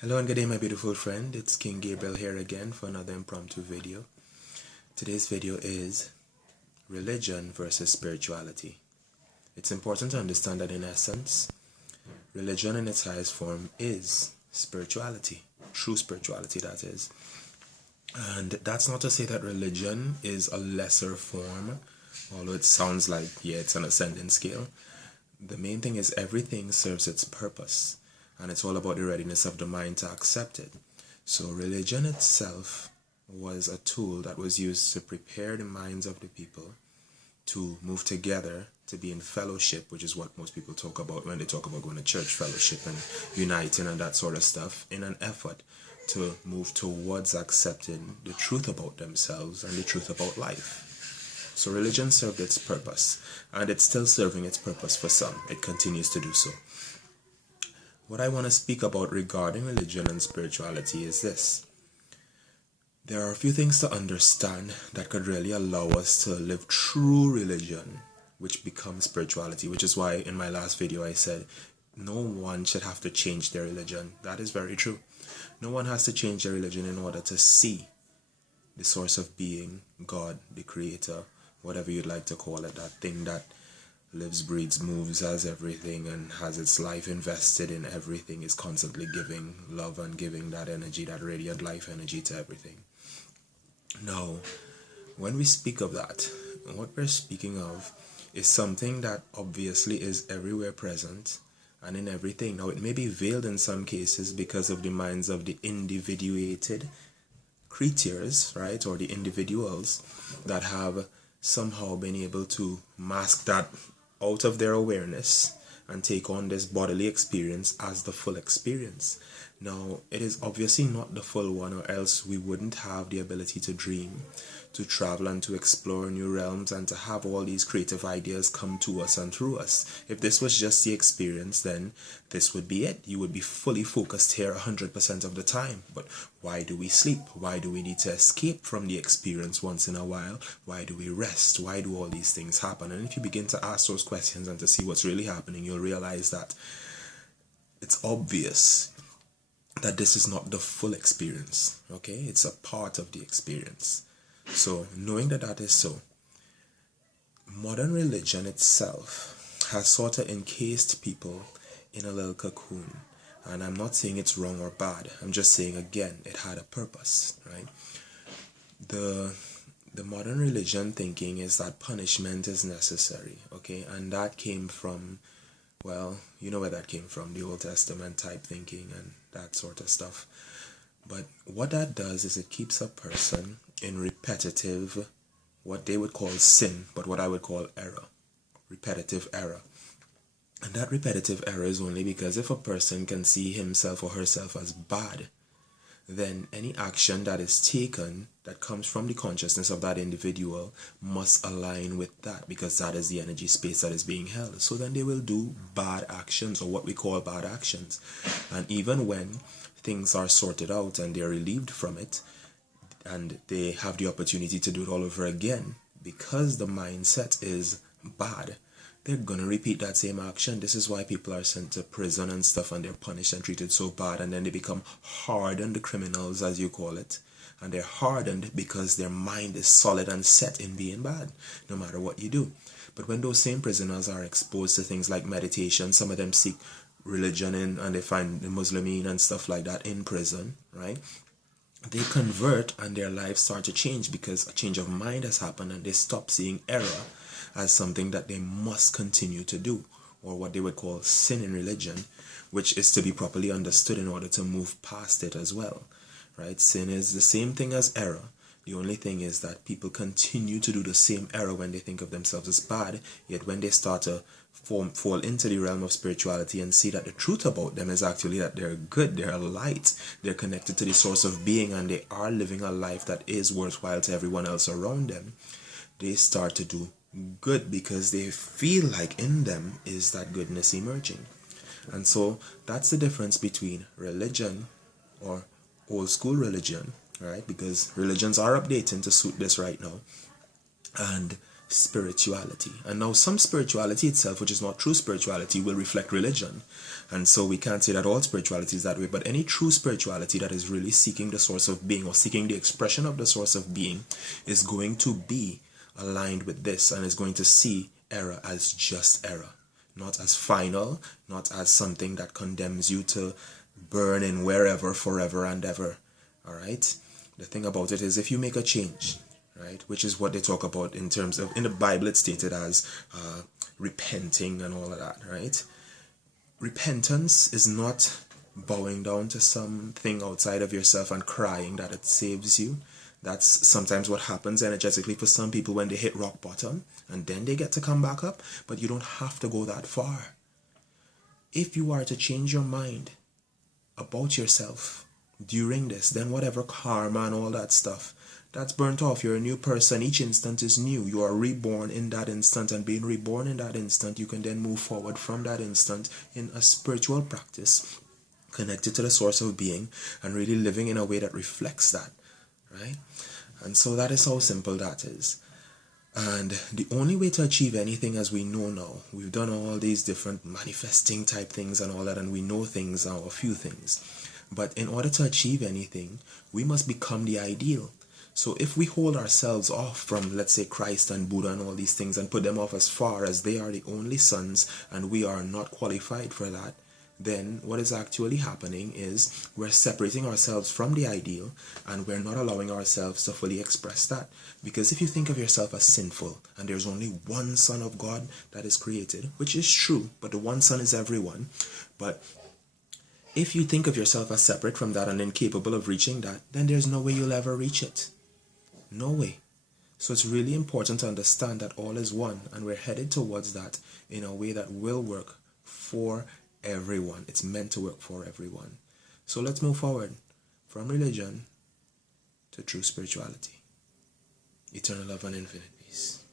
Hello and good day, my beautiful friend. It's King Gabriel here again for another impromptu video. Today's video is religion versus spirituality. It's important to understand that in essence, religion in its highest form is spirituality, true spirituality that is. And that's not to say that religion is a lesser form, although it sounds like, it's an ascending scale. The main thing is everything serves its purpose, and it's all about the readiness of the mind to accept it. So religion itself was a tool that was used to prepare the minds of the people to move together, to be in fellowship, which is what most people talk about when they talk about going to church, fellowship and uniting and that sort of stuff, in an effort to move towards accepting the truth about themselves and the truth about life. So religion served its purpose, and it's still serving its purpose for some. It continues to do so. What I want to speak about regarding religion and spirituality is this. There are a few things to understand that could really allow us to live true religion, which becomes spirituality, which is why in my last video I said no one should have to change their religion. That is very true. No one has to change their religion in order to see the source of being, God, the creator, whatever you'd like to call it, that thing that lives, breathes, moves, has everything and has its life invested in everything, is constantly giving love and giving that energy, that radiant life energy to everything. Now, when we speak of that, what we're speaking of is something that obviously is everywhere present and in everything. Now, it may be veiled in some cases because of the minds of the individuated creatures, right, or the individuals that have somehow been able to mask that out of their awareness and take on this bodily experience as the full experience. Now, it is obviously not the full one, or else we wouldn't have the ability to dream, to travel and to explore new realms and to have all these creative ideas come to us and through us. If this was just the experience, then this would be it. You would be fully focused here 100% of the time. But why do we sleep? Why do we need to escape from the experience once in a while? Why do we rest? Why do all these things happen? And if you begin to ask those questions and to see what's really happening, you'll realize that it's obvious that this is not the full experience, okay? It's a part of the experience. So, knowing that that is so, modern religion itself has sort of encased people in a little cocoon. And I'm not saying it's wrong or bad. I'm just saying, again, it had a purpose, right? The modern religion thinking is that punishment is necessary, okay? And that came from, well, you know where that came from, the Old Testament type thinking and that sort of stuff. But what that does is it keeps a person in repetitive, what they would call sin, but what I would call error, repetitive error. And that repetitive error is only because if a person can see himself or herself as bad, then any action that is taken that comes from the consciousness of that individual must align with that, because that is the energy space that is being held. So then they will do bad actions, or what we call bad actions. And even when things are sorted out and they're relieved from it and they have the opportunity to do it all over again, because the mindset is bad, they're going to repeat that same action. This is why people are sent to prison and stuff, and they're punished and treated so bad, and then they become hardened criminals, as you call it. And they're hardened because their mind is solid and set in being bad, no matter what you do. But when those same prisoners are exposed to things like meditation, some of them seek religion in, and they find the Muslimeen and stuff like that in prison, right? They convert and their lives start to change because a change of mind has happened, and they stop seeing error as something that they must continue to do, or what they would call sin in religion, which is to be properly understood in order to move past it as well, right? Sin is the same thing as error. The only thing is that people continue to do the same error when they think of themselves as bad, yet when they start to fall into the realm of spirituality and see that the truth about them is actually that they're good, they're light, they're connected to the source of being, and they are living a life that is worthwhile to everyone else around them, they start to do good because they feel like in them is that goodness emerging. And so that's the difference between religion, or old school religion, right? Because religions are updating to suit this right now, and spirituality. And now some spirituality itself, which is not true spirituality, will reflect religion. And so we can't say that all spirituality is that way, but any true spirituality that is really seeking the source of being or seeking the expression of the source of being is going to be aligned with this and is going to see error as just error, not as final, not as something that condemns you to burn in wherever, forever and ever. All right? The thing about it is if you make a change, right, which is what they talk about in terms of, in the Bible it's stated as repenting and all of that, right? Repentance is not bowing down to something outside of yourself and crying that it saves you. That's sometimes what happens energetically for some people when they hit rock bottom, and then they get to come back up, but you don't have to go that far. If you are to change your mind about yourself during this, then whatever karma and all that stuff, that's burnt off. You're a new person. Each instant is new. You are reborn in that instant, and being reborn in that instant, you can then move forward from that instant in a spiritual practice connected to the source of being and really living in a way that reflects that, right? And so that is how simple that is. And the only way to achieve anything, as we know now, we've done all these different manifesting type things and all that, and we know things now, a few things. But in order to achieve anything, we must become the ideal. So if we hold ourselves off from, let's say, Christ and Buddha and all these things and put them off as far as they are the only sons and we are not qualified for that, then what is actually happening is we're separating ourselves from the ideal and we're not allowing ourselves to fully express that. Because if you think of yourself as sinful and there's only one Son of God that is created, which is true, but the one Son is everyone. But if you think of yourself as separate from that and incapable of reaching that, then there's no way you'll ever reach it. No way. So it's really important to understand that all is one and we're headed towards that in a way that will work for everyone. It's meant to work for everyone. So let's move forward from religion to true spirituality. Eternal love and infinite peace.